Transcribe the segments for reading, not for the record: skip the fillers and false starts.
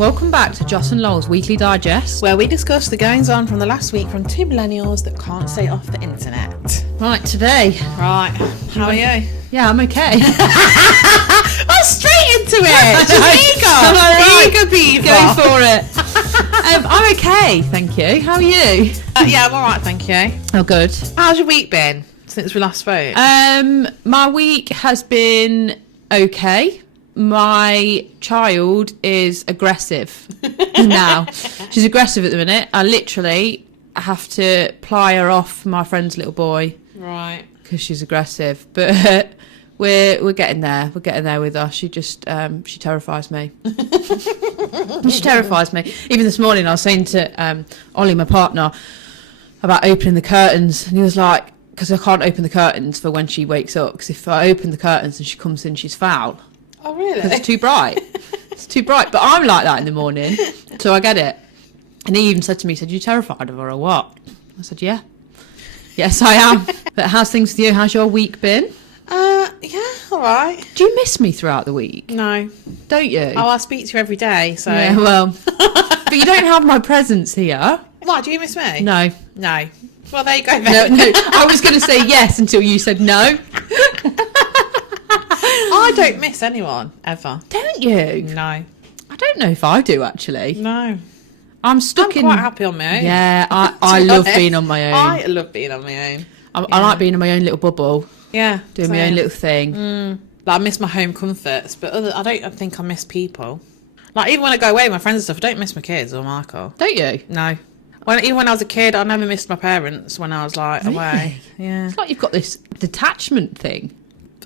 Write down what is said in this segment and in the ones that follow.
Welcome back to Joss and Lowell's Weekly Digest, where we discuss the goings-on from the last week from two millennials that can't stay off the internet. Right, today. Right, how are you? Yeah, I'm okay. I'm straight into it. Just eager beaver. Go for it. I'm okay, thank you. How are you? Yeah, I'm all right, thank you. Oh, good. How's your week been since we last spoke? My week has been okay. My child is aggressive now. She's aggressive at the minute. I literally have to ply her off my friend's little boy. Right. Because she's aggressive. But we're getting there. We're getting there with her. She just, she terrifies me. She terrifies me. Even this morning I was saying to Ollie, my partner, about opening the curtains. And he was like, because I can't open the curtains for when she wakes up. Because if I open the curtains and she comes in, she's foul. Oh, really? Because it's too bright. It's too bright. But I'm like that in the morning, so I get it. And he even said to me, he said, "You terrified of her or what?" I said, "Yeah. Yes, I am." But how's things with you? How's your week been? Yeah, all right. Do you miss me throughout the week? No. Don't you? Oh, I speak to you every day, so... Yeah, well... But you don't have my presence here. What, do you miss me? No. No. Well, there you go then. No, I was going to say yes until you said no. I don't miss anyone, ever. Don't you? No. I don't know if I do, actually. No. I'm stuck in... quite happy on my own. Yeah, I love being on my own. I love being on my own. I like being in my own little bubble. Yeah. Doing my own little thing. Like, I miss my home comforts, but I don't think I miss people. Like, even when I go away with my friends and stuff, I don't miss my kids or Michael. Don't you? No. Even when I was a kid, I never missed my parents when I was, like, away. Yeah. It's like you've got this detachment thing.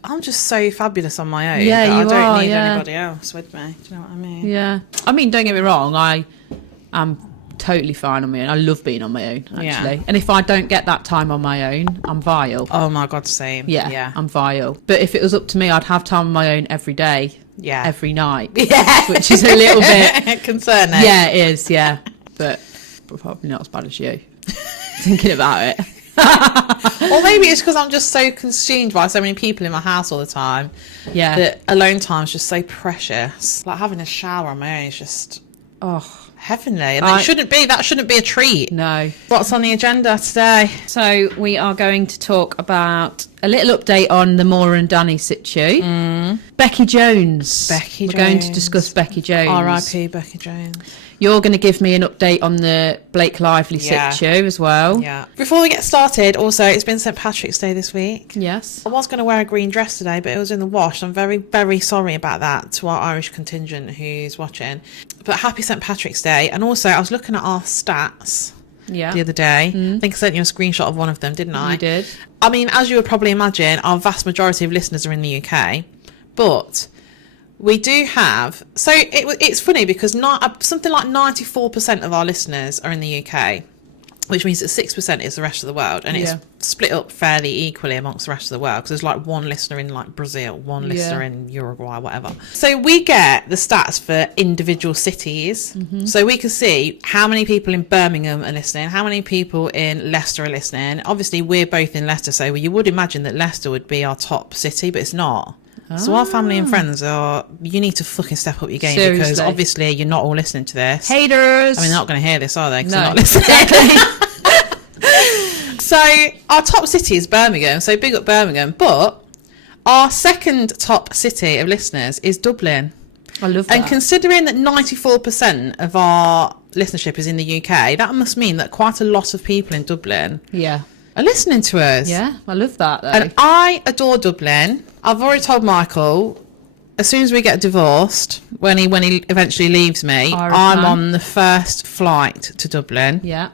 I'm just so fabulous on my own. Yeah, that you I don't are, need yeah. anybody else with me. Do you know what I mean? Yeah. I mean, don't get me wrong. I am totally fine on my own. I love being on my own, actually. Yeah. And if I don't get that time on my own, I'm vile. Oh, my God, same. Yeah, I'm vile. But if it was up to me, I'd have time on my own every day. Yeah. Every night. Yeah. Which is a little bit... concerning. Yeah, it is, yeah. But probably not as bad as you. Thinking about it. Or maybe it's because I'm just so consumed by so many people in my house all the time. Yeah. That alone time is just so precious. Like, having a shower on my own is just heavenly. And that shouldn't be a treat. No. What's on the agenda today? So we are going to talk about a little update on the Maura and Danny situ. Becky Jones. We're going to discuss Becky Jones. R.I.P. Becky Jones. You're going to give me an update on the Blake Lively situ as well. Yeah. Before we get started, also, it's been St. Patrick's Day this week. Yes. I was going to wear a green dress today, but it was in the wash. I'm very, very sorry about that to our Irish contingent who's watching. But happy St. Patrick's Day. And also, I was looking at our stats the other day. I think I sent you a screenshot of one of them, didn't I? You did. I mean, as you would probably imagine, our vast majority of listeners are in the UK. But... we do have... So it's funny because something like 94% of our listeners are in the UK, which means that 6% is the rest of the world. And it's split up fairly equally amongst the rest of the world because there's like one listener in like Brazil, one listener in Uruguay, whatever. So we get the stats for individual cities. So we can see how many people in Birmingham are listening, how many people in Leicester are listening. Obviously, we're both in Leicester, so you would imagine that Leicester would be our top city, but it's not. So our family and friends you need to fucking step up your game. Seriously. Because obviously you're not all listening to this. Haters! I mean, they're not going to hear this, are they? No. They're not listening. Exactly. So our top city is Birmingham, so big up Birmingham. But our second top city of listeners is Dublin. I love that. And considering that 94% of our listenership is in the UK, that must mean that quite a lot of people in Dublin are listening to us. Yeah, I love that though. And I adore Dublin. I've already told Michael, as soon as we get divorced, when he eventually leaves me, I'm on the first flight to Dublin. Yeah.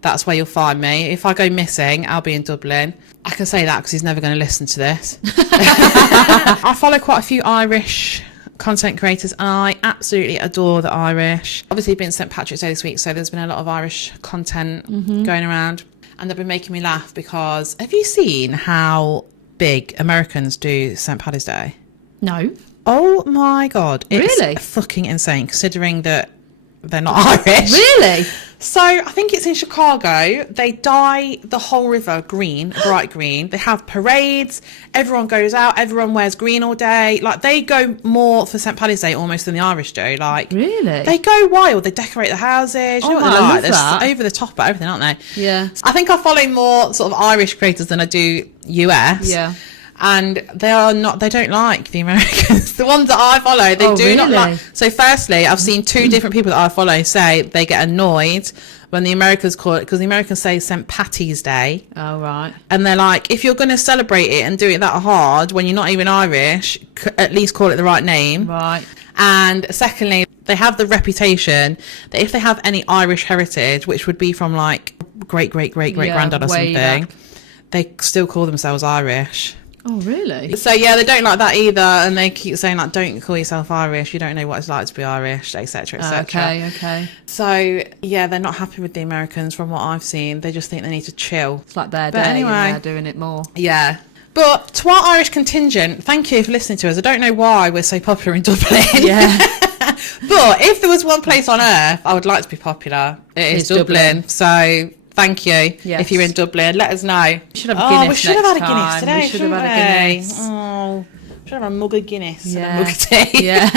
That's where you'll find me. If I go missing, I'll be in Dublin. I can say that because he's never going to listen to this. I follow quite a few Irish content creators and I absolutely adore the Irish. Obviously, it's been St. Patrick's Day this week, so there's been a lot of Irish content going around. And they've been making me laugh because have you seen how big Americans do St. Paddy's Day? No. Oh my God. It's really fucking insane considering that they're not Irish. Really? So I think it's in Chicago. They dye the whole river green, bright green. They have parades. Everyone goes out. Everyone wears green all day. Like, they go more for St. Paddy's Day almost than the Irish do. Like, really? They go wild. They decorate the houses. You know what I they're love like? They're that. over the top about everything, aren't they? Yeah. I think I follow more sort of Irish creators than I do US. Yeah. And they don't like the Americans. The ones that I follow, they do not really? like. So firstly, I've seen two different people that I follow say they get annoyed when the Americans call it, because the Americans say St. Patty's Day. Oh, right. And they're like, if you're going to celebrate it and do it that hard when you're not even Irish, at least call it the right name. Right. And secondly, they have the reputation that if they have any Irish heritage, which would be from like great granddad or way something, back. they still call themselves Irish. Oh, really? So yeah, they don't like that either, and they keep saying like, don't call yourself Irish, you don't know what it's like to be Irish, etc, etc. Okay. So yeah, they're not happy with the Americans from what I've seen. They just think they need to chill. It's like their But day anyway. and they're doing it more. Yeah. But to our Irish contingent, thank you for listening to us. I don't know why we're so popular in Dublin. Yeah. But if there was one place on earth I would like to be popular, it is Dublin. So thank you. Yes. If you're in Dublin, let us know. We should have a Guinness we should have had a next Guinness time. today. We should have had a Guinness. Oh, should have a mug of Guinness and a Yeah. mug of tea. Yeah.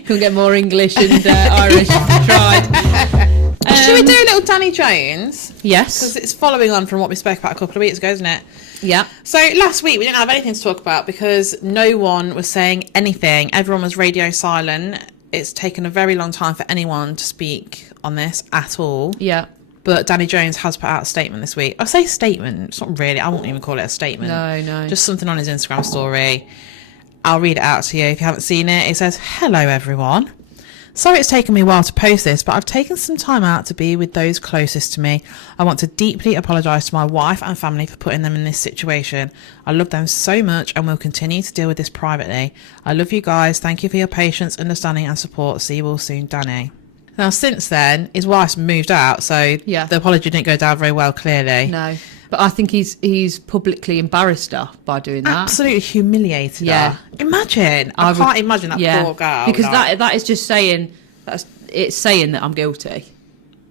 Couldn't get more English and Irish tried. Should we do a little Danny Jones? Yes. Because it's following on from what we spoke about a couple of weeks ago, isn't it? Yeah. So last week we didn't have anything to talk about because no one was saying anything. Everyone was radio silent. It's taken a very long time for anyone to speak on this at all. Yeah. But Danny Jones has put out a statement this week. I say statement, it's not really, I won't even call it a statement. No. Just something on his Instagram story. I'll read it out to you if you haven't seen it. It says, "Hello everyone. Sorry it's taken me a while to post this, but I've taken some time out to be with those closest to me. I want to deeply apologise to my wife and family for putting them in this situation. I love them so much and will continue to deal with this privately. I love you guys. Thank you for your patience, understanding and support. See you all soon, Danny." Now, since then, his wife's moved out, so Yeah. the apology didn't go down very well, clearly. No. But I think he's publicly embarrassed her by doing that. Absolutely humiliated Yeah. her. Imagine. I can't imagine that poor girl. Because like- that is just saying, it's saying that I'm guilty.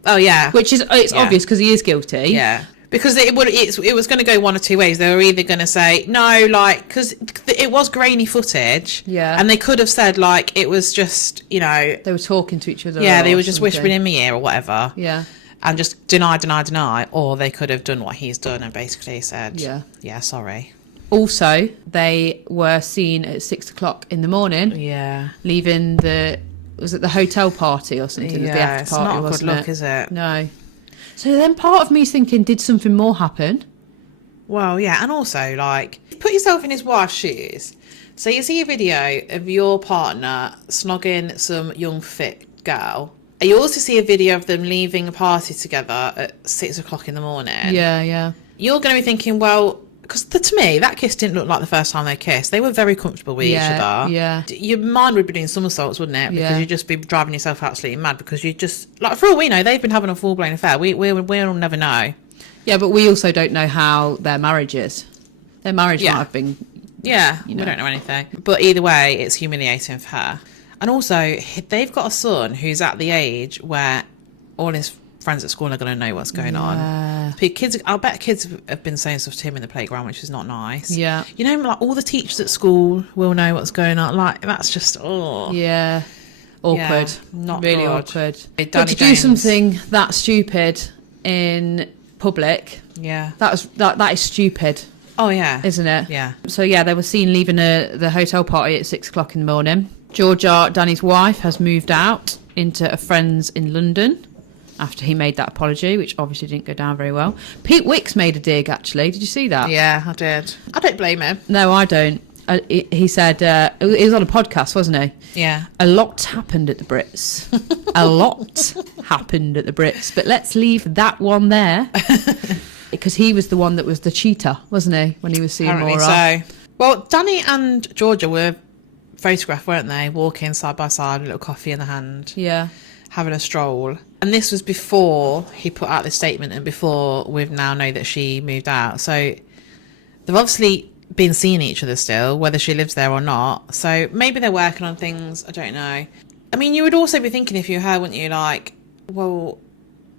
Oh, yeah. Which is, it's Yeah. obvious because he is guilty. Yeah. Because it was going to go one or two ways. They were either going to say, no, like, because it was grainy footage. Yeah. And they could have said, like, it was just, you know. They were talking to each other. Yeah, they or were just something. whispering in my ear or whatever. Yeah. And just deny. Or they could have done what he's done and basically said, Yeah. Sorry. Also, they were seen at 6 o'clock in the morning, Yeah. leaving was it the hotel party or something? Yeah, The after it's party, not a good wasn't look, it? is it? No. So then part of me is thinking, did something more happen? Well, yeah, and also, like, put yourself in his wife's shoes. So you see a video of your partner snogging some young, fit girl. And you also see a video of them leaving a party together at 6 o'clock in the morning. Yeah. You're going to be thinking, well, because to me, that kiss didn't look like the first time they kissed. They were very comfortable with each other. Yeah. Your mind would be doing somersaults, wouldn't it? Because Yeah. you'd just be driving yourself absolutely mad because you just, like, for all we know, they've been having a full-blown affair. We'll never know. Yeah, but we also don't know how their marriage is. Their marriage Yeah. might have been... Yeah, You know. we don't know anything. But either way, it's humiliating for her. And also, they've got a son who's at the age where all his friends at school are going to know what's going on. I bet kids have been saying stuff to him in the playground, which is not nice. Yeah. You know, like all the teachers at school will know what's going on. Like, that's just, Yeah. Awkward. Yeah, not really good. awkward. Hey, But Danny to do Jones. something that stupid in public, Yeah. that is stupid, Oh, yeah. isn't it? Yeah. So yeah, they were seen leaving the hotel party at 6 o'clock in the morning. Georgia, Danny's wife, has moved out into a friend's in London after he made that apology, which obviously didn't go down very well. Pete Wicks made a dig, actually. Did you see that? Yeah, I did. I don't blame him. No, I don't. He said, he was on a podcast, wasn't he? Yeah. A lot happened at the Brits. A lot happened at the Brits. But let's leave that one there. Because he was the one that was the cheater, wasn't he? When he was seeing Apparently Maura. so. Well, Danny and Georgia were photographed, weren't they? Walking side by side, a little coffee in the hand, Yeah. having a stroll. And this was before he put out this statement and before we've now know that she moved out. So they've obviously been seeing each other still, whether she lives there or not. So maybe they're working on things. I don't know. I mean, you would also be thinking if you were her, wouldn't you? Like, well,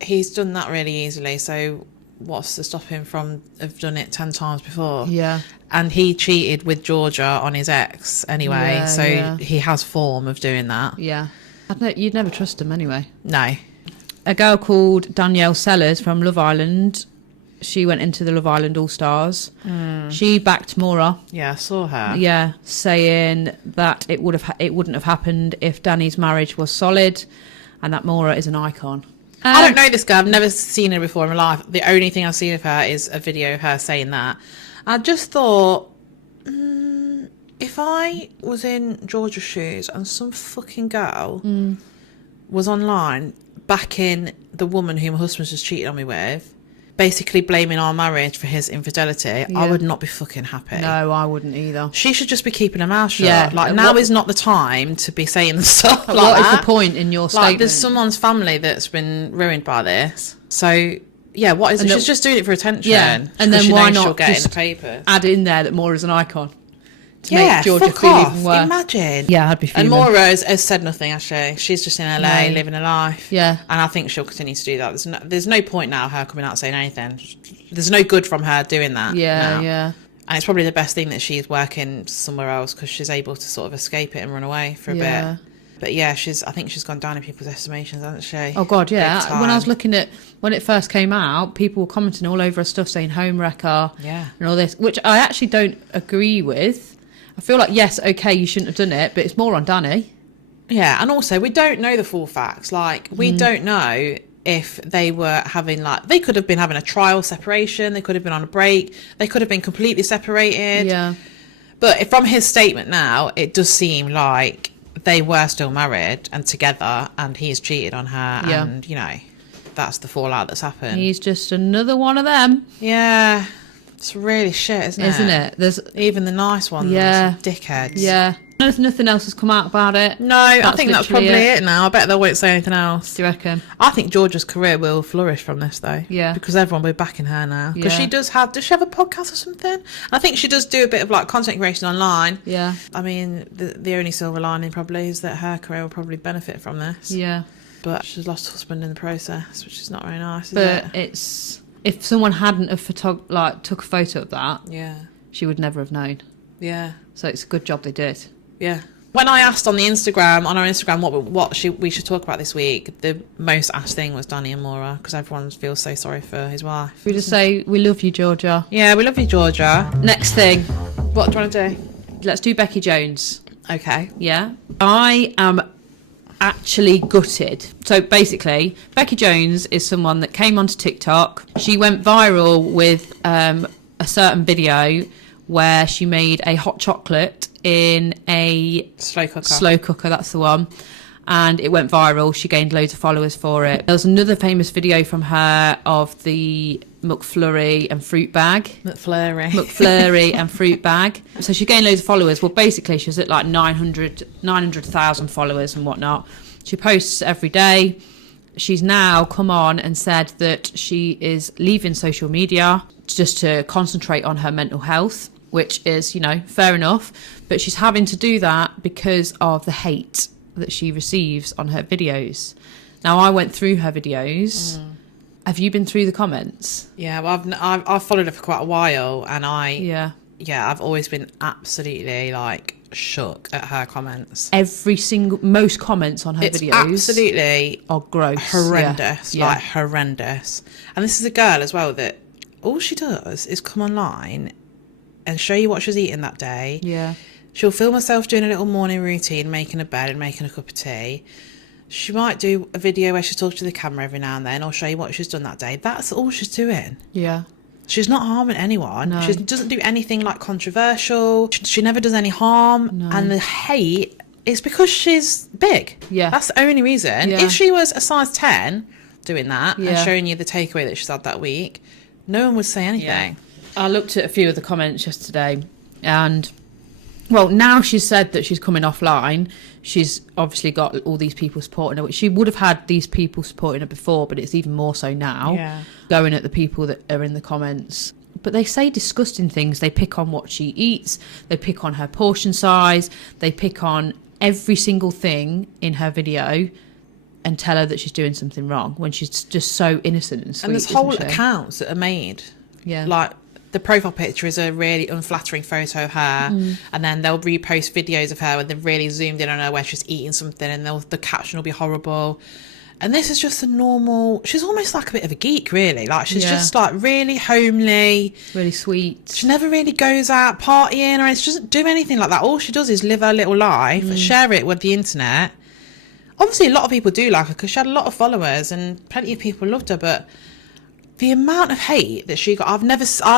he's done that really easily, so what's to stop him from have done it 10 times before? Yeah. And he cheated with Georgia on his ex anyway, Yeah, so yeah. he has form of doing that. Yeah. I don't know, you'd never trust him anyway. No. A girl called Danielle Sellers from Love Island. She went into the Love Island All Stars. She backed Maura. Yeah, I saw her. Yeah, saying that it wouldn't have happened if Danny's marriage was solid, and that Maura is an icon. I don't know this girl. I've never seen her before in my life. The only thing I've seen of her is a video of her saying that. I just thought, if I was in Georgia's shoes and some fucking girl was online backing the woman who my husband's just cheated on me with, basically blaming our marriage for his infidelity, I would not be fucking happy. No, I wouldn't either. She should just be keeping her mouth shut. Yeah. Like, now is not the time to be saying the stuff like What is that. the point in your statement? Like, there's someone's family that's been ruined by this. So, yeah, what is it? She's just doing it for attention. Yeah, and then she why knows she'll not get it in just the paper? add in there that Maura's an icon to Yeah, make Georgia fuck feel off. even worse. Imagine. Yeah, I'd be feeling. And Maura has said nothing, actually. She's just in LA, No. living a life. Yeah. And I think she'll continue to do that. There's no point now her coming out saying anything. There's no good from her doing that. Yeah, now. yeah. And it's probably the best thing that she's working somewhere else because she's able to sort of escape it and run away for a Yeah. bit. But yeah, I think she's gone down in people's estimations, hasn't she? Oh God, yeah. Big When I was time. looking at when it first came out, people were commenting all over her stuff, saying home wrecker, Yeah. and all this, which I actually don't agree with. I feel like yes, okay, you shouldn't have done it, but it's more on Danny. Yeah, and also we don't know the full facts. Like, we don't know if they were having, like, they could have been having a trial separation, they could have been on a break, they could have been completely separated. Yeah, But from his statement now, it does seem like they were still married and together, and he's cheated on her, Yeah. and, you know, that's the fallout that's happened. he's just another one of them, Yeah, it's really shit, isn't it? There's Even the nice ones, Yeah. dickheads. yeah, nothing else has come out about it. No, I think that's literally probably it now. I bet they won't say anything else. Do you reckon? I think Georgia's career will flourish from this, though. Yeah. Because everyone will be backing her now. Because Yeah. does she have a podcast or something? I think she does do a bit of, like, content creation online. Yeah, I mean, the only silver lining probably is that her career will probably benefit from this. yeah. But she's lost her husband in the process, which is not very nice, is But it? it's if someone hadn't have took a photo of that, Yeah. she would never have known. Yeah. So it's a good job they did. Yeah. When I asked on our Instagram, what we should talk about this week, the most asked thing was Danny and Maura, because everyone feels so sorry for his wife. We just say we love you, Georgia. Yeah, we love you, Georgia. Next thing, What do you want to do? let's do Becky Jones. Okay. Yeah, I am actually gutted. So basically, Becky Jones is someone that came onto TikTok. She went viral with a certain video where she made a hot chocolate in a Slow cooker. slow cooker, that's the one, and it went viral. She gained loads of followers for it. There was another famous video from her of the McFlurry and fruit bag. McFlurry and fruit bag. So she gained loads of followers. Well, basically she was at like 900,000 followers and whatnot. She posts every day. She's now come on and said that she is leaving social media just to concentrate on her mental health, which is, you know, fair enough. But she's having to do that because of the hate that she receives on her videos. Now, I went through her videos. Have you been through the comments? Yeah, well, I've followed her for quite a while, and Yeah. I've always been absolutely, like, shook at her comments. Most comments on her It's videos absolutely are gross. horrendous, Yeah. like horrendous. And this is a girl as well that all she does is come online and show you what she's eating that day. Yeah. She'll film herself doing a little morning routine, making a bed and making a cup of tea. She might do a video where she talks to the camera every now and then, or show you what she's done that day. That's all she's doing. Yeah. She's not harming anyone. No. She doesn't do anything like controversial. She never does any harm. No. And the hate is because she's big. Yeah. That's the only reason. Yeah. If she was a size 10 doing that and Yeah. showing you the takeaway that she's had that week, no one would say anything. I looked at a few of the comments yesterday, and well, now she's said that she's coming offline. She's obviously got all these people supporting her, which she would have had these people supporting her before, but it's even more so now. Yeah. Going at the people that are in the comments. But they say disgusting things. They pick on what she eats. They pick on her portion size. They pick on every single thing in her video and tell her that she's doing something wrong when she's just so innocent and sweet. And there's whole accounts that are made. Yeah. Like, the profile picture is a really unflattering photo of her, and then they'll repost videos of her when they've really zoomed in on her where she's eating something, and the caption will be horrible. And this is just a normal... She's almost like a bit of a geek, really. Like, she's just, like, really homely. Really sweet. She never really goes out partying or anything. She doesn't do anything like that. All she does is live her little life, share it with the internet. Obviously, a lot of people do like her because she had a lot of followers and plenty of people loved her, but the amount of hate that she got... I've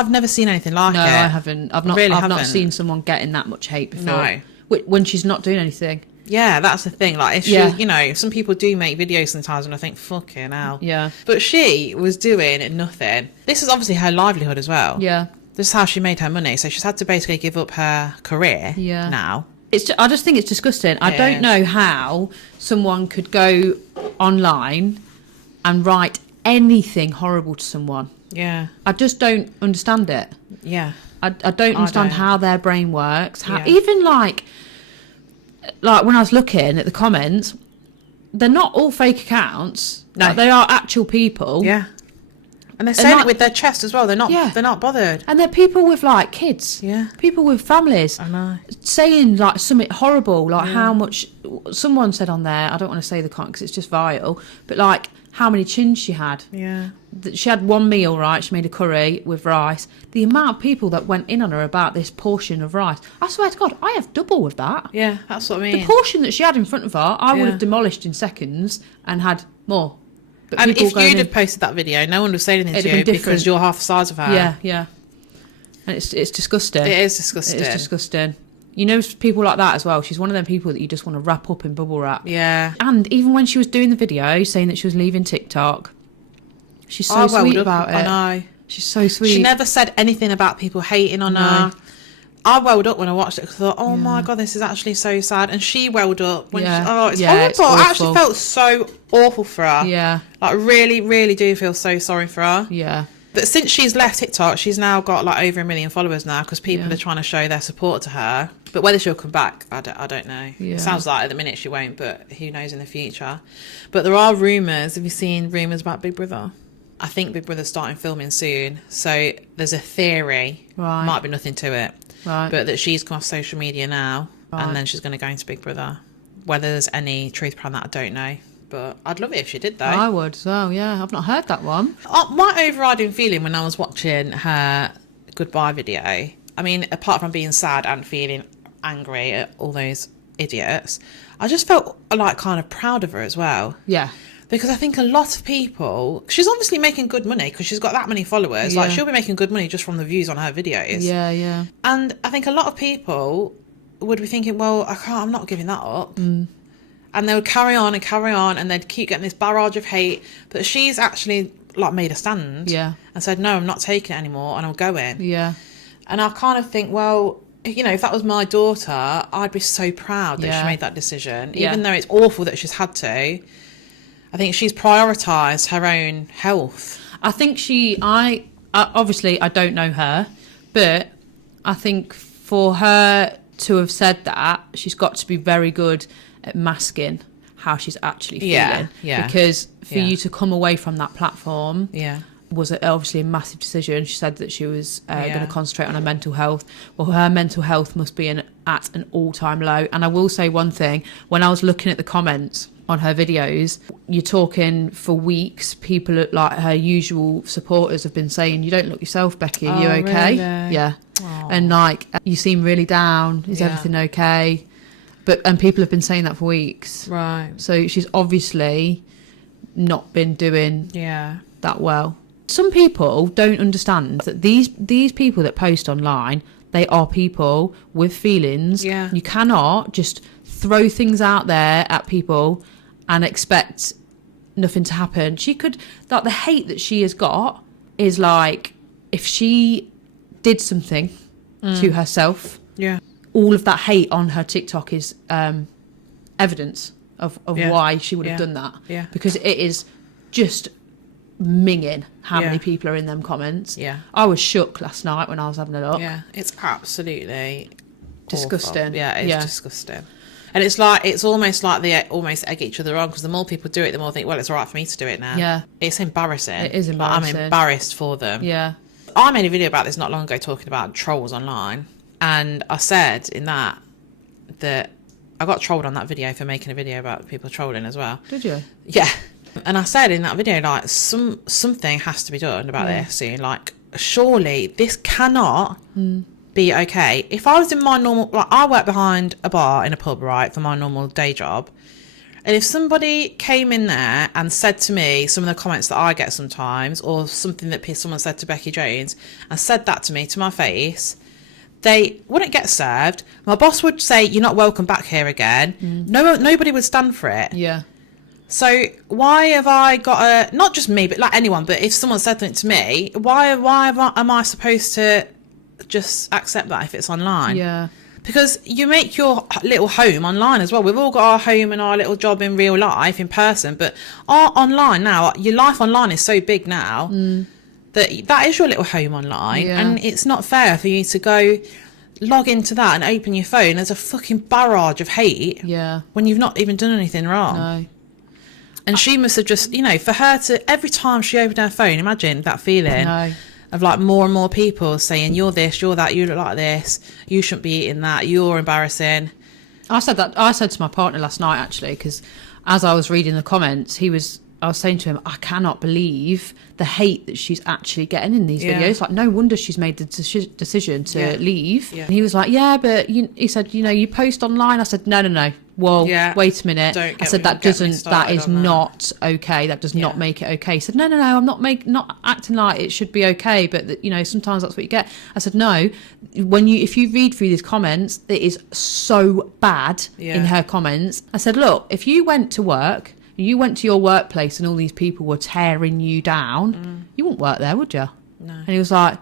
never seen anything like it. No, I haven't. I've not seen someone getting that much hate before. No. When she's not doing anything. Yeah, that's the thing. Like, if she, you know, some people do make videos sometimes and I think, fucking hell. Yeah. But she was doing nothing. This is obviously her livelihood as well. Yeah. This is how she made her money. So she's had to basically give up her career now. I just think it's disgusting. I don't know how someone could go online and write anything horrible to someone. Yeah. I just don't understand it. Yeah. I don't understand how their brain works. How even like when I was looking at the comments, they're not all fake accounts. No, like, they are actual people. Yeah, and they're saying it with their chest as well. They're not. Yeah. They're not bothered. And they're people with like kids. Yeah, people with families. I know. Saying like something horrible, like how much. Someone said on there. I don't want to say the comment because it's just vile, but like how many chins she had. Yeah. She had one meal, right? She made a curry with rice. The amount of people that went in on her about this portion of rice, I swear to God, I have double with that. Yeah, that's what I mean. The portion that she had in front of her, I would have demolished in seconds and had more. But and if you'd have posted that video, no one would say anything to you because you're half the size of her. Yeah, yeah. And it's disgusting. It is disgusting. It is disgusting. You know, people like that as well. She's one of them people that you just want to wrap up in bubble wrap. Yeah. And even when she was doing the video saying that she was leaving TikTok, she's so sweet about it. I know. She's so sweet. She never said anything about people hating on her. I welled up when I watched it because I thought, oh my God, this is actually so sad. And she welled up when it's horrible. It's I actually felt so awful for her. Yeah. Like, really, really do feel so sorry for her. Yeah. But since she's left TikTok, she's now got like over 1 million followers now because people are trying to show their support to her. But whether she'll come back, I don't know. Yeah. It sounds like at the minute she won't, but who knows in the future. But there are rumours. Have you seen rumours about Big Brother? I think Big Brother's starting filming soon. So there's a theory, might be nothing to it, but that she's come off social media now and then she's going to go into Big Brother. Whether there's any truth behind that, I don't know. But I'd love it if she did, though. I would as well, yeah. I've not heard that one. My overriding feeling when I was watching her goodbye video, I mean, apart from being sad and feeling angry at all those idiots, I just felt like kind of proud of her as well. Yeah. Because I think a lot of people... She's obviously making good money because she's got that many followers. Like, she'll be making good money just from the views on her videos. Yeah, yeah. And I think a lot of people would be thinking, well, I'm not giving that up. And they would carry on and they'd keep getting this barrage of hate. But she's actually like made a stand and said, no, I'm not taking it anymore and I'm going. Yeah. And I kind of think, well, you know, if that was my daughter, I'd be so proud that she made that decision. Even though it's awful that she's had to, I think she's prioritised her own health. I think I obviously I don't know her, but I think for her to have said that, she's got to be very good at masking how she's actually feeling. Yeah. Because for you to come away from that platform was obviously a massive decision. She said that she was going to concentrate on her mental health. Well, her mental health must be at an all-time low. And I will say one thing, when I was looking at the comments on her videos, you're talking for weeks, people at like her usual supporters have been saying, you don't look yourself, Becky, are you okay? Really? Yeah. Aww. And like, you seem really down, is everything okay? And people have been saying that for weeks. Right. So she's obviously not been doing that well. Some people don't understand that these people that post online, they are people with feelings. Yeah. You cannot just throw things out there at people and expect nothing to happen. She could, like, the hate that she has got is like, if she did something to herself, all of that hate on her TikTok is evidence of why she would have done that. Yeah. Because it is just minging how many people are in them comments. Yeah. I was shook last night when I was having a look. Yeah, it's absolutely disgusting. awful. Yeah, it's disgusting. And it's almost like they almost egg each other on, because the more people do it, the more they think, well, it's all right for me to do it now. Yeah. It's embarrassing. It is embarrassing. I'm embarrassed for them. Yeah. I made a video about this not long ago talking about trolls online. And I said in that I got trolled on that video for making a video about people trolling as well. Did you? Yeah. And I said in that video, like, something has to be done about this soon. Like, surely this cannot be okay. If I was in my normal, like, I work behind a bar in a pub, right, for my normal day job. And if somebody came in there and said to me some of the comments that I get sometimes, or something that someone said to Becky Jones, and said that to me, to my face, they wouldn't get served. My boss would say, you're not welcome back here again. Nobody would stand for it. Yeah. So why have I got not just me, but like anyone, but if someone said something to me, why am I supposed to just accept that if it's online? Yeah. Because you make your little home online as well. We've all got our home and our little job in real life, in person, but our online now, your life online is so big now that is your little home online. Yeah. And it's not fair for you to go log into that and open your phone. There's a fucking barrage of hate when you've not even done anything wrong. No. And she must have just, for her to, every time she opened her phone, imagine that feeling of like more and more people saying, you're this, you're that, you look like this, you shouldn't be eating that, you're embarrassing. I said to my partner last night, actually, because as I was reading the comments, I was saying to him, I cannot believe the hate that she's actually getting in these videos. Like, no wonder she's made the decision to leave. Yeah. And he was like, yeah, but he said, you post online. I said, no. Well, wait a minute. I said, that is not okay. That does not make it okay. He said, no, I'm not acting like it should be okay, but sometimes that's what you get. I said, no, if you read through these comments, it is so bad in her comments. I said, look, if you went to work, you went to your workplace and all these people were tearing you down, you wouldn't work there, would you? No. And he was like,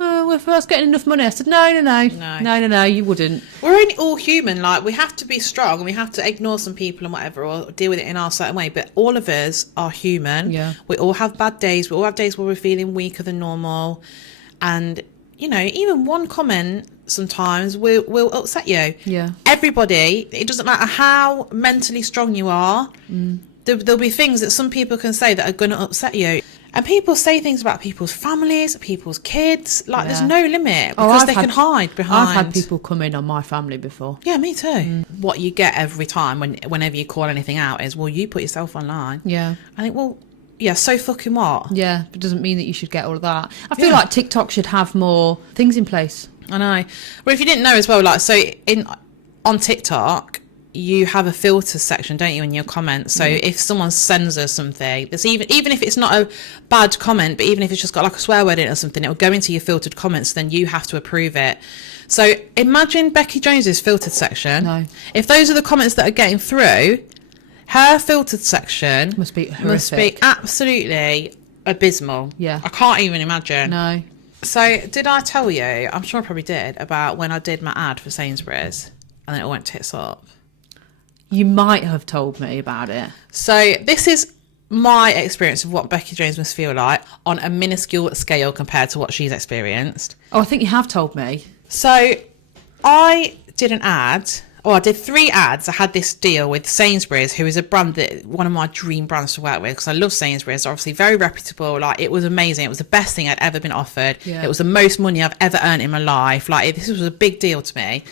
oh, well, if I was getting enough money. I said, no, you wouldn't. We're only all human. Like, we have to be strong and we have to ignore some people and whatever, or deal with it in our certain way. But all of us are human. Yeah. We all have bad days. We all have days where we're feeling weaker than normal. And, even one comment sometimes will upset you. Yeah. Everybody, it doesn't matter how mentally strong you are, there'll be things that some people can say that are going to upset you. And people say things about people's families, people's kids. Like, there's no limit, because they can hide behind. I've had people come in on my family before. Yeah, me too. What you get every time whenever you call anything out is, well, you put yourself online. Yeah. I think, well, yeah, so fucking what? Yeah, it doesn't mean that you should get all of that. I feel like TikTok should have more things in place. I know. Well, if you didn't know as well, like, so on TikTok, you have a filter section, don't you, in your comments? So if someone sends us something, that's even if it's not a bad comment, but even if it's just got like a swear word in it or something, it will go into your filtered comments, then you have to approve it. So imagine Becky Jones's filtered section. No. If those are the comments that are getting through, her filtered section must be horrific. Absolutely abysmal. Yeah. I can't even imagine. No. So did I tell you, I'm sure I probably did, about when I did my ad for Sainsbury's and then it went tits up? You might have told me about it. So this is my experience of what Becky Jones must feel like on a minuscule scale compared to what she's experienced. Oh, I think you have told me. So I did an ad. I did 3 ads. I had this deal with Sainsbury's, who is a brand that one of my dream brands to work with, because I love Sainsbury's. They're obviously very reputable. Like, it was amazing. It was the best thing I'd ever been offered. Yeah. It was the most money I've ever earned in my life. Like, this was a big deal to me.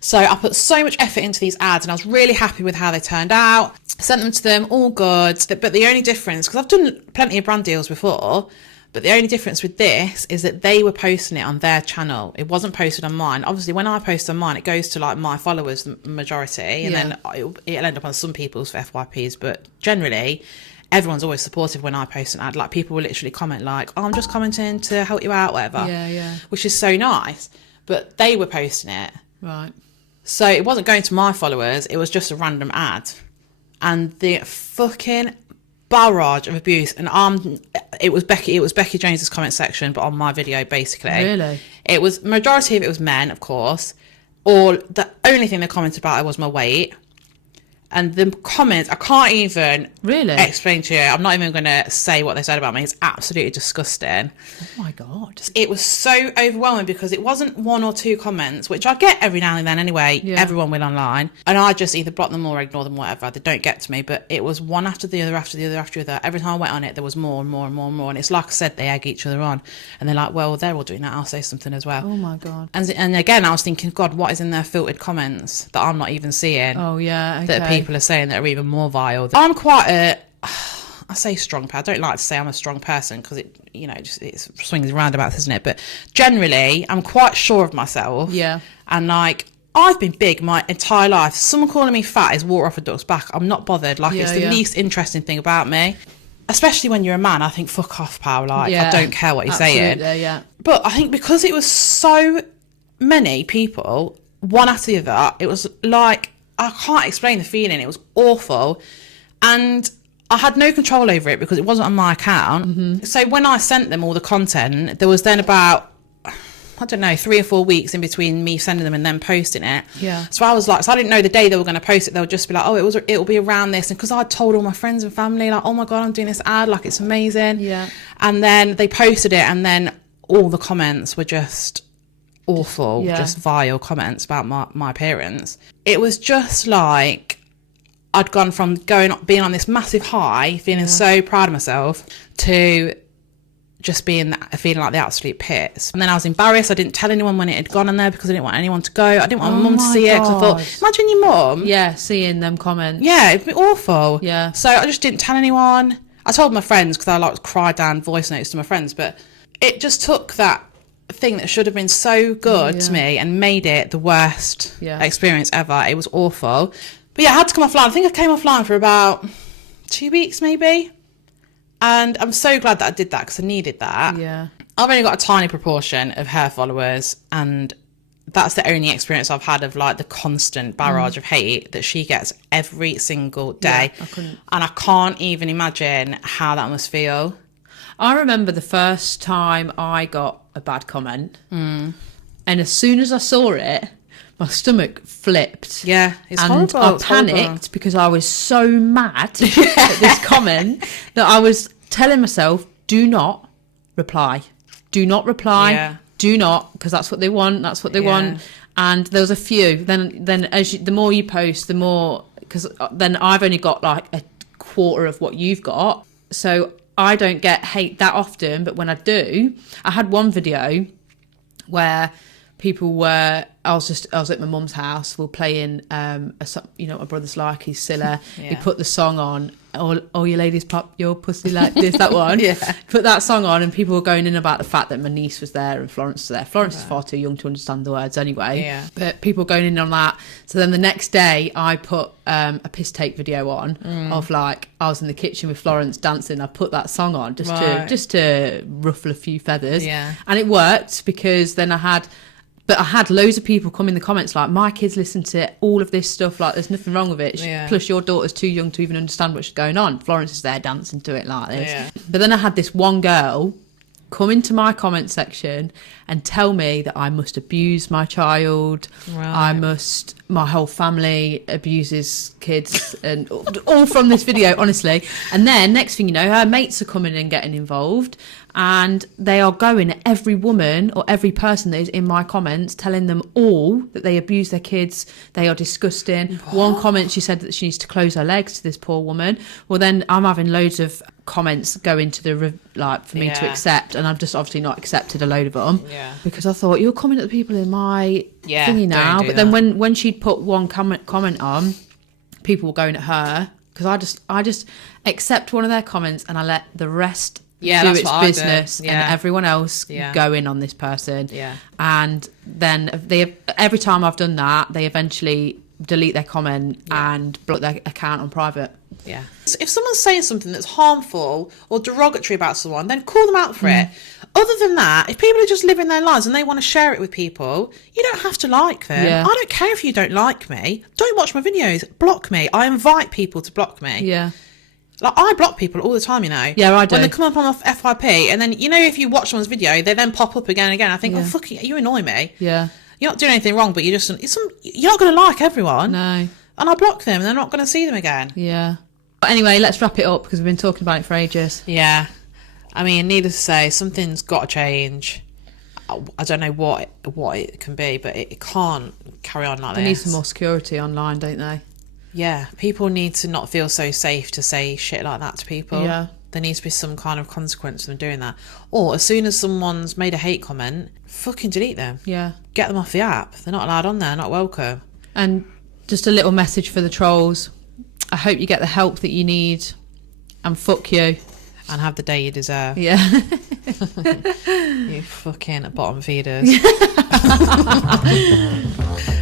So I put so much effort into these ads, and I was really happy with how they turned out. Sent them to them, all good. But the only difference, because I've done plenty of brand deals before, but the only difference with this is that they were posting it on their channel. It wasn't posted on mine. Obviously, when I post on mine, it goes to like my followers, the majority, and then it'll end up on some people's for FYPs. But generally, everyone's always supportive when I post an ad. Like, people will literally comment like, oh, I'm just commenting to help you out, whatever. Yeah. Which is so nice. But they were posting it. Right. So it wasn't going to my followers. It was just a random ad. And the fucking barrage of abuse, and it was Becky Jones's comment section, but on my video, basically. Really? It was, majority of it was men, of course. Or the only thing they commented about was my weight. And the comments, I can't even Really? explain to you. I'm not even going to say what they said about me. It's absolutely disgusting. Oh my God. It was so overwhelming because it wasn't 1 or 2 comments, which I get every now and then anyway. Yeah. Everyone will online. And I just either block them or ignore them, whatever. They don't get to me. But it was one after the other, after the other, after the other. Every time I went on it, there was more and more and more and more. And it's like I said, they egg each other on. And they're like, well, they're all doing that. I'll say something as well. Oh my God. And again, I was thinking, God, what is in their filtered comments that I'm not even seeing? Oh yeah. Okay. That people are saying that are even more vile. I'm quite I say strong person. I don't like to say I'm a strong person because it, you know, just it swings roundabouts, isn't it? But generally, I'm quite sure of myself. Yeah. And like, I've been big my entire life. Someone calling me fat is water off a duck's back. I'm not bothered. Like, it's the least interesting thing about me. Especially when you're a man, I think, fuck off, pal. Like, I don't care what you're saying. Yeah. But I think because it was so many people, one after the other, it was like, I can't explain the feeling. It was awful. And I had no control over it because it wasn't on my account. Mm-hmm. So when I sent them all the content, there was then about, I don't know, 3 or 4 weeks in between me sending them and then posting it. Yeah. So I was like, so I didn't know the day they were going to post it. They would just be like, oh, it'll be around this. And because I told all my friends and family, like, oh my God, I'm doing this ad, like, it's amazing. Yeah. And then they posted it, and then all the comments were just awful, just vile comments about my appearance. It was just like I'd gone from being on this massive high, feeling so proud of myself, to just feeling like the absolute pits. And then I was embarrassed. I didn't tell anyone when it had gone on there because I didn't want anyone to go. I didn't want my mum to see it because I thought, imagine your mum. Yeah, seeing them comments. Yeah, it'd be awful. Yeah. So I just didn't tell anyone. I told my friends because I like to cry down voice notes to my friends, but it just took that thing that should have been so good to me and made it the worst experience ever. It was awful. But yeah, I had to come offline. I think I came offline for about 2 weeks maybe. And I'm so glad that I did that because I needed that. Yeah. I've only got a tiny proportion of her followers, and that's the only experience I've had of like the constant barrage of hate that she gets every single day. Yeah, and I can't even imagine how that must feel. I remember the first time I got a bad comment, and as soon as I saw it, my stomach flipped. Yeah, it's and horrible. I it's panicked horrible. because I was so mad at this comment that I was telling myself, do not reply. Do not reply. Yeah. Do not, because that's what they want. That's what they want. And there was a few. Then as the more you post, the more, because then I've only got like a quarter of what you've got. So I don't get hate that often, but when I do, I had one video where people were, I was at my mum's house, we were playing a brother's like, he's Silla. He put the song on, all you ladies pop your pussy like this, that one. Put that song on, and people were going in about the fact that my niece was there and Florence was there. Florence is far too young to understand the words anyway, but people going in on that. So then the next day I put a piss take video on of like, I was in the kitchen with Florence dancing. I put that song on just to ruffle a few feathers, and it worked because then I had loads of people come in the comments like, my kids listen to all of this stuff, like there's nothing wrong with it. Plus your daughter's too young to even understand what's going on. Florence is there dancing to it like this. But then I had this one girl come into my comment section and tell me that I must abuse my child. My whole family abuses kids, and all from this video, honestly. And then next thing you know, her mates are coming and getting involved, and they are going at every woman or every person that is in my comments, telling them all that they abuse their kids, they are disgusting. One comment, she said that she needs to close her legs to this poor woman. Well, then I'm having loads of comments go into the for me to accept, and I've just obviously not accepted a load of them because I thought, you're coming at the people in my thingy now. But then when she'd put one comment on, people were going at her because I just accept one of their comments and I let the rest do its business, and everyone else go in on this person. And then every time I've done that, they eventually delete their comment and block their account on private. So if someone's saying something that's harmful or derogatory about someone, then call them out for it. Other than that, if people are just living their lives and they want to share it with people, you don't have to like them. I don't care if you don't like me. Don't watch my videos. Block me. I invite people to block me. Like, I block people all the time, you know. Yeah, I do. When they come up on my FYP, and then, you know, if you watch someone's video, they then pop up again and again. I think, oh, fuck you annoy me. Yeah. You're not doing anything wrong, but you're not going to like everyone. No. and I block them and they're not going to see them again. Yeah. But anyway, let's wrap it up because we've been talking about it for ages. Yeah. I mean, needless to say, something's got to change. I don't know what it can be, but it can't carry on like this. They need some more security online, don't they? Yeah. People need to not feel so safe to say shit like that to people. Yeah. There needs to be some kind of consequence for them doing that. Or as soon as someone's made a hate comment, fucking delete them. Yeah. Get them off the app. They're not allowed on there, not welcome. And just a little message for the trolls. I hope you get the help that you need, and fuck you. And have the day you deserve. Yeah. You fucking bottom feeders.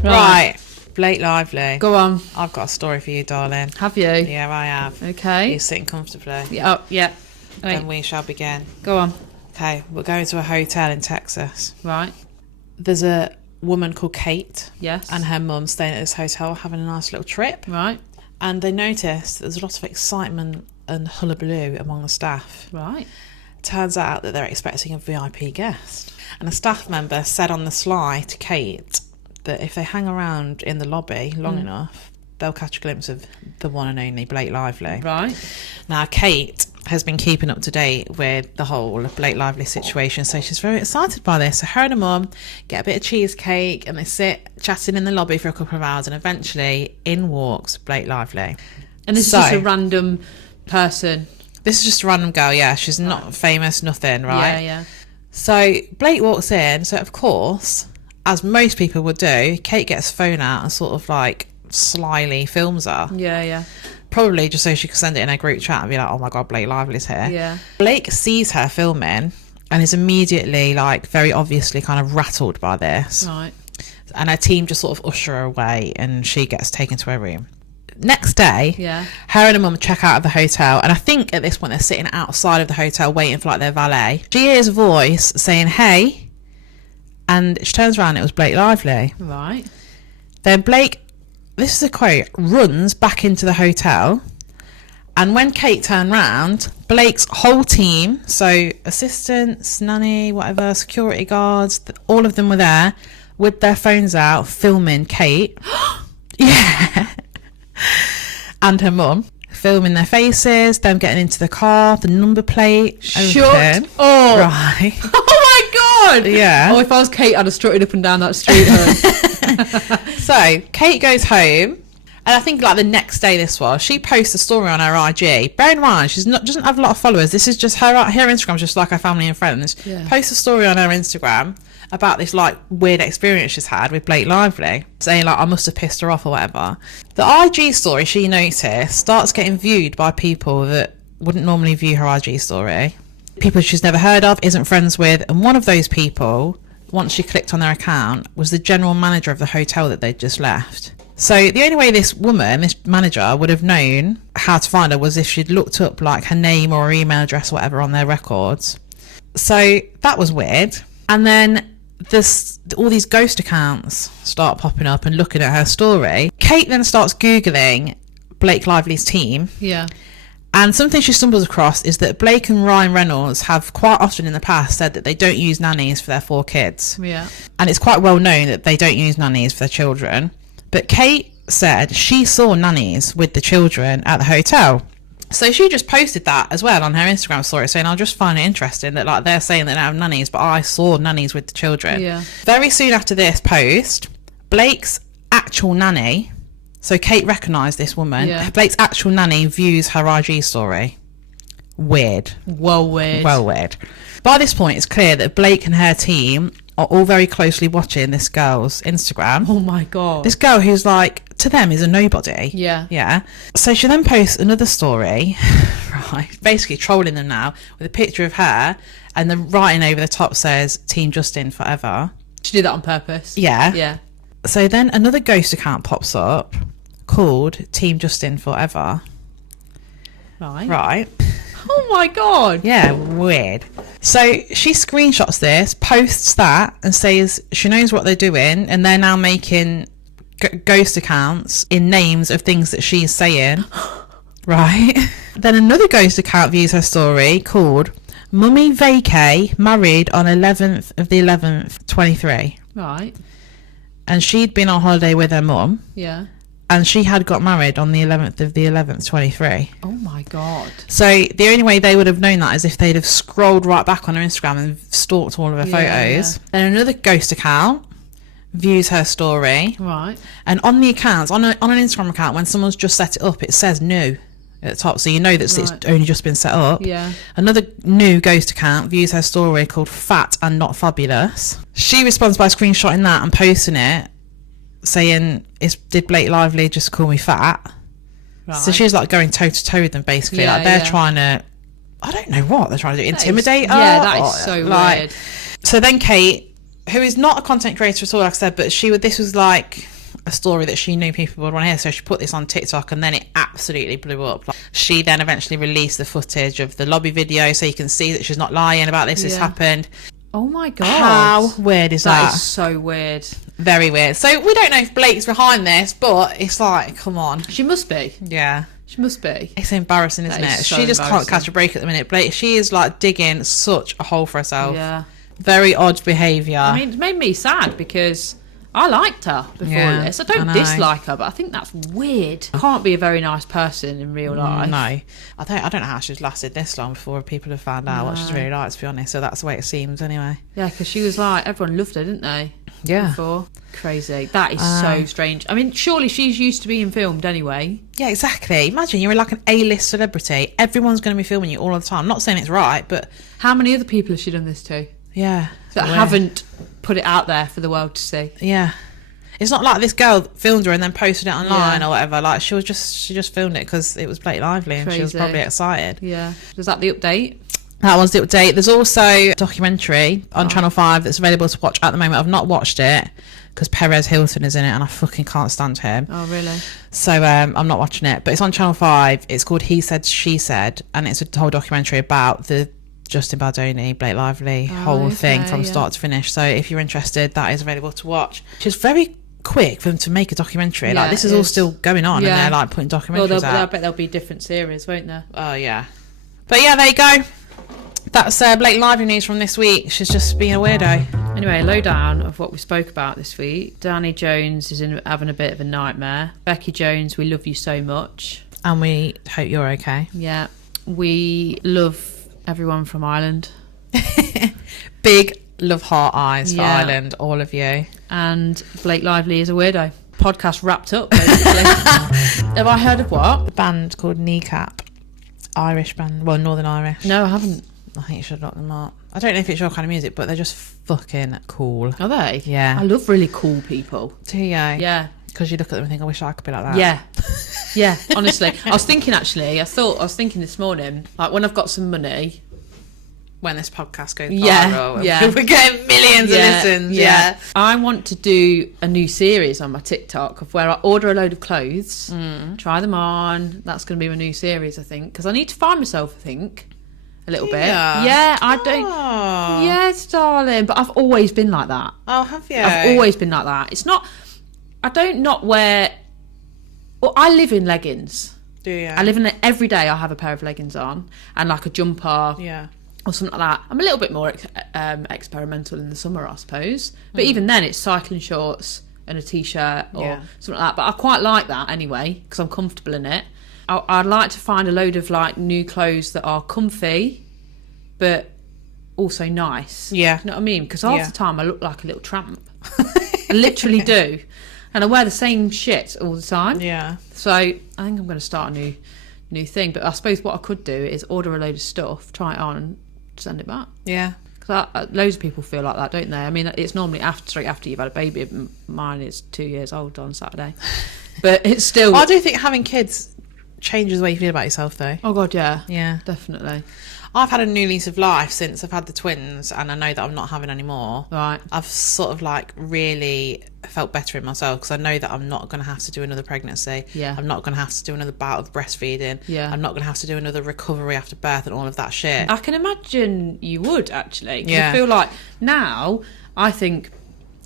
Right. Blake Lively. Go on. I've got a story for you, darling. Have you? Yeah, I have. Okay. You're sitting comfortably. Yeah. Oh, yeah. Right. Then we shall begin. Go on. Okay, we're going to a hotel in Texas. Right. There's a woman called Kate. Yes. And her mum staying at this hotel having a nice little trip. Right. And they noticed there's a lot of excitement and hullabaloo among the staff. Right. Turns out that they're expecting a VIP guest. And a staff member said on the sly to Kate that if they hang around in the lobby long enough, they'll catch a glimpse of the one and only Blake Lively. Right. Now, Kate has been keeping up to date with the whole Blake Lively situation, so she's very excited by this. So her and her mum get a bit of cheesecake and they sit chatting in the lobby for a couple of hours, and eventually in walks Blake Lively. And this is just a random person. This is just a random girl, yeah. She's not famous, nothing, right? Yeah, yeah. So Blake walks in, so of course, as most people would do, Kate gets a phone out and sort of like slyly films her. Yeah, yeah. Probably just so she could send it in a group chat and be like, oh my God, Blake Lively's here. Yeah. Blake sees her filming and is immediately, like, very obviously kind of rattled by this. Right. And her team just sort of usher her away and she gets taken to her room. Next day, her and her mum check out of the hotel, and I think at this point they're sitting outside of the hotel waiting for like their valet. She hears a voice saying, hey, and she turns around, it was Blake Lively. Right. Then Blake, this is a quote, runs back into the hotel, and when Kate turned round, Blake's whole team, so assistants, nanny, whatever, security guards, all of them were there with their phones out filming Kate. Yeah. And her mum filming their faces, them getting into the car, the number plate. Shut everything. up. Right. Oh my God. Yeah. Oh, if I was Kate, I'd have strutted up and down that street. So Kate goes home, and I think like the next day this was, she posts a story on her IG. Bear in mind, doesn't have a lot of followers. This is just her Instagram's just like her family and friends. Yeah. Posts a story on her Instagram about this like weird experience she's had with Blake Lively, saying like I must have pissed her off or whatever. The IG story she noticed starts getting viewed by people that wouldn't normally view her IG story, people she's never heard of, isn't friends with, and one of those people, once she clicked on their account, was the general manager of the hotel that they'd just left. So the only way this manager would have known how to find her was if she'd looked up like her name or her email address or whatever on their records. So that was weird. And then all these ghost accounts start popping up and looking at her story. Kate then starts Googling Blake Lively's team. Yeah. And something she stumbles across is that Blake and Ryan Reynolds have quite often in the past said that they don't use nannies for their 4 kids. Yeah. And it's quite well known that they don't use nannies for their children. But Kate said she saw nannies with the children at the hotel. So she just posted that as well on her Instagram story, saying, I just find it interesting that like they're saying that they don't have nannies, but I saw nannies with the children. Yeah. Very soon after this post, Blake's actual nanny, so Kate recognised this woman, Blake's actual nanny views her IG story. Weird. Well weird. Well weird. By this point, it's clear that Blake and her team are all very closely watching this girl's Instagram. Oh my God. This girl who's like, to them is a nobody. Yeah. Yeah. So she then posts another story, right, basically trolling them now with a picture of her, and the writing over the top says, Team Justin forever. She did that on purpose. Yeah. Yeah. So then another ghost account pops up called Team Justin forever. Right. Right. Oh my God. Yeah, weird. So she screenshots this, posts that, and says she knows what they're doing, and they're now making ghost accounts in names of things that she's saying. Right. Then another ghost account views her story called Mummy Vacay married on 11th of the 11th, 23. Right. And she'd been on holiday with her mum. Yeah. and she had got married on the 11th of the 11th, 23. Oh my God. So the only way they would have known that is if they'd have scrolled right back on her Instagram and stalked all of her photos. Then another ghost account views her story. Right. And on the accounts, on an Instagram account, when someone's just set it up, it says new at the top, so you know that it's only just been set up. Yeah. Another new ghost account views her story called Fat and Not Fabulous. She responds by screenshotting that and posting it, saying, did Blake Lively just call me fat? Right. So she's like going toe to toe with them, basically. Yeah, like they're trying to, I don't know what they're trying to do, intimidate her. Yeah, that is so weird. So then Kate, who is not a content creator at all, like I said, but this was like a story that she knew people would want to hear, so she put this on TikTok, and then it absolutely blew up. Like, she then eventually released the footage of the lobby video, so you can see that she's not lying about this. This happened. Oh my God. How weird is that? That is so weird. Very weird. So we don't know if Blake's behind this, but it's like, come on. She must be. Yeah. She must be. It's embarrassing, isn't it? So she just can't catch a break at the minute. Blake, she is like digging such a hole for herself. Yeah. Very odd behaviour. I mean, it made me sad because I liked her before this. I don't dislike her, but I think that's weird. Can't be a very nice person in real life. No. I don't know how she's lasted this long before people have found out what she's really like, to be honest. So that's the way it seems anyway. Yeah, because she was like, everyone loved her, didn't they? Yeah. Before. Crazy. That is so strange. I mean, surely she's used to being filmed anyway. Yeah, exactly. Imagine you're like an A-list celebrity. Everyone's going to be filming you all the time. I'm not saying it's right, but... How many other people has she done this to? Yeah. That haven't put it out there for the world to see. Yeah. It's not like this girl filmed her and then posted it online or whatever. Like, she just filmed it because it was Blake Lively and she was probably excited. Yeah. Was that the update? That was the update. There's also a documentary on Channel 5 that's available to watch at the moment. I've not watched it because Perez Hilton is in it and I fucking can't stand him. Oh, really? So I'm not watching it. But it's on Channel 5. It's called He Said, She Said. And it's a whole documentary about the Justin Baldoni, Blake Lively whole thing from start to finish. So if you're interested, that is available to watch. It's very quick for them to make a documentary. Like, this is all still going on and they're like putting documentaries out. I bet there'll be different series, won't there? Oh, yeah. But yeah, there you go. That's Blake Lively news from this week. She's just being a weirdo. Anyway, lowdown of what we spoke about this week. Danny Jones is having a bit of a nightmare. Becky Jones, we love you so much. And we hope you're okay. Yeah. We love everyone from Ireland. Big love heart eyes for Ireland, all of you. And Blake Lively is a weirdo. Podcast wrapped up, basically. Have I heard of what? A band called Kneecap. Irish band. Well, Northern Irish. No, I haven't. I think you should look them up. I don't know if it's your kind of music, but they're just fucking cool. Are they? Yeah. I love really cool people. Do you? Yeah. Because you look at them and think, I wish I could be like that. Yeah. Yeah, honestly. I was thinking this morning, like when I've got some money. When this podcast goes viral. Yeah. We're getting millions of listens. Yeah. I want to do a new series on my TikTok of where I order a load of clothes, try them on. That's going to be my new series, I think. Because I need to find myself, I think. A little bit. Yeah, I don't. Oh. Yes, darling. But I've always been like that. Oh, have you? I've always been like that. It's not. I don't not wear. Well, I live in leggings. Do you? I live in it every day. I have a pair of leggings on and like a jumper. Yeah. Or something like that. I'm a little bit more experimental in the summer, I suppose. But even then, it's cycling shorts and a t-shirt or something like that. But I quite like that anyway because I'm comfortable in it. I'd like to find a load of like new clothes that are comfy, but also nice. Yeah. You know what I mean? Because half the time I look like a little tramp. I literally do. And I wear the same shit all the time. Yeah. So I think I'm going to start a new thing. But I suppose what I could do is order a load of stuff, try it on, and send it back. Yeah. Because loads of people feel like that, don't they? I mean, it's normally straight after you've had a baby. Mine is 2 years old on Saturday. But it's still... I do think having kids changes the way you feel about yourself, though. Oh, God, yeah. Yeah. Definitely. I've had a new lease of life since I've had the twins, and I know that I'm not having any more. Right. I've sort of like really felt better in myself because I know that I'm not going to have to do another pregnancy. Yeah. I'm not going to have to do another bout of breastfeeding. Yeah. I'm not going to have to do another recovery after birth and all of that shit. I can imagine you would, actually. 'Cause Yeah. I feel like now, I think,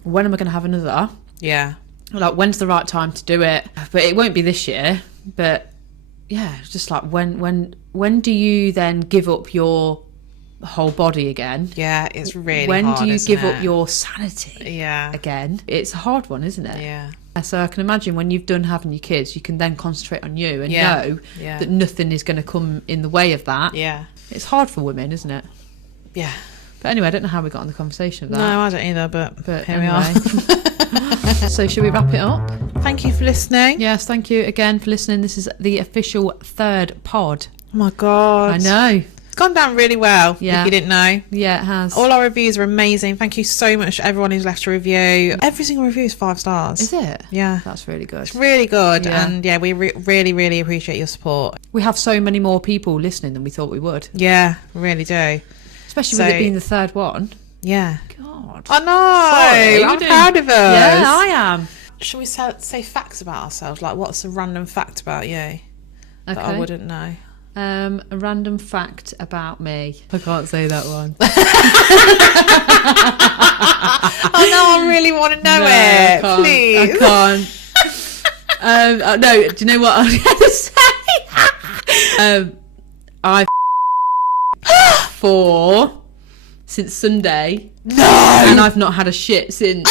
when am I going to have another? Yeah. Like, when's the right time to do it? But it won't be this year. But, yeah, it's just like, when do you then give up your whole body again. Yeah, it's really when hard, do you isn't give it? up your sanity Yeah. again? It's a hard one, isn't it? Yeah. So I can imagine when you've done having your kids, you can then concentrate on you and Yeah. know Yeah. that nothing is going to come in the way of that. Yeah. It's hard for women, isn't it? Yeah. But anyway, I don't know how we got on the conversation of that. No, I don't either, but here we anyway. are. So should we wrap it up? Thank you for listening. Yes, thank you again for listening. This is the official 3rd pod. Oh my God. I know. It's gone down really well, Yeah. if you didn't know. Yeah, it has. All our reviews are amazing. Thank you so much to everyone who's left a review. Every single review is 5 stars. Is it? Yeah. That's really good. It's really good. Yeah. And yeah, we really, really appreciate your support. We have so many more people listening than we thought we would. Yeah, really do. Especially So- with it being the 3rd one. Yeah. God. I know. Sorry, I'm we do. proud of us. Yeah, I am. Should we say facts about ourselves? Like, what's a random fact about you that I Okay. wouldn't know? A random fact about me. I can't say that one. Oh no, I really want to know it. Please. I can't. No, do you know what I was going to say? I for since Sunday. No. And I've not had a shit since.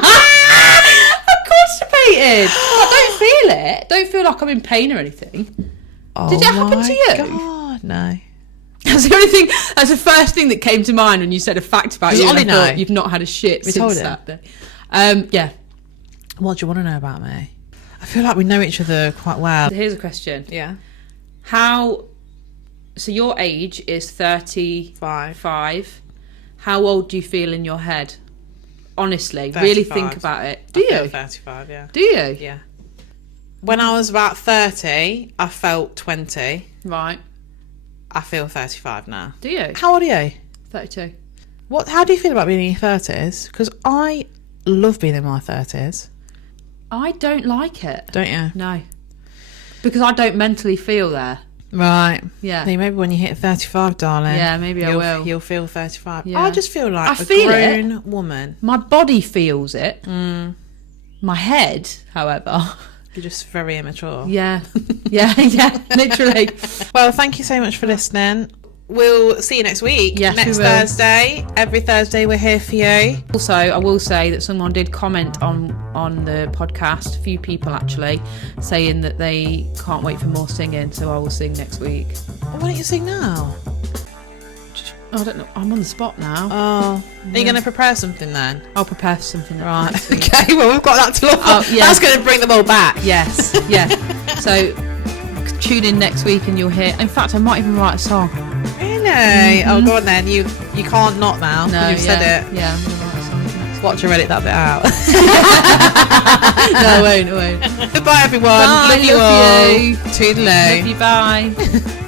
I'm constipated. I don't feel it. Don't feel like I'm in pain or anything. Did it happen to you? God, no. That's the only thing. That's the first thing that came to mind when you said a fact about Does you. Ollie and I thought know? you've not had a shit We since told him. that day. Yeah. What do you want to know about me? I feel like we know each other quite well. Here's a question. Yeah. So your age is 35. How old do you feel in your head? Honestly, really 35. think about it. Do I feel you? 35, yeah. Do you? Yeah. When I was about 30, I felt 20. Right. I feel 35 now. Do you? How old are you? 32. How do you feel about being in your 30s? Because I love being in my 30s. I don't like it. Don't you? No. Because I don't mentally feel there. Right. Yeah. Maybe when you hit 35, darling. Yeah, maybe I will. You'll feel 35. Yeah. I just feel like I a feel grown woman. My body feels it. My head, however. You're just very immature. Yeah. Yeah, literally. Well, thank you so much for listening. We'll see you next week. Yes, next we will. Thursday. Every Thursday we're here for you. Also, I will say that someone did comment on the podcast, a few people actually, saying that they can't wait for more singing, so I will sing next week. Why don't you sing now? I don't know. I'm on the spot now. Oh. Are you going to prepare something then? I'll prepare something. Right. next week. Okay, well, we've got that to look for. Oh, yeah. That's going to bring them all back. Yes. Yeah. So tune in next week and you'll hear. In fact, I might even write a song. Really? Oh, go on then. You can't not now. No, You've said it. Yeah, I'm gonna write a song. Next Watch her edit that bit out. No, I won't. Goodbye, everyone. Bye, Love you love all. you. Toodaloo. Love you. Bye.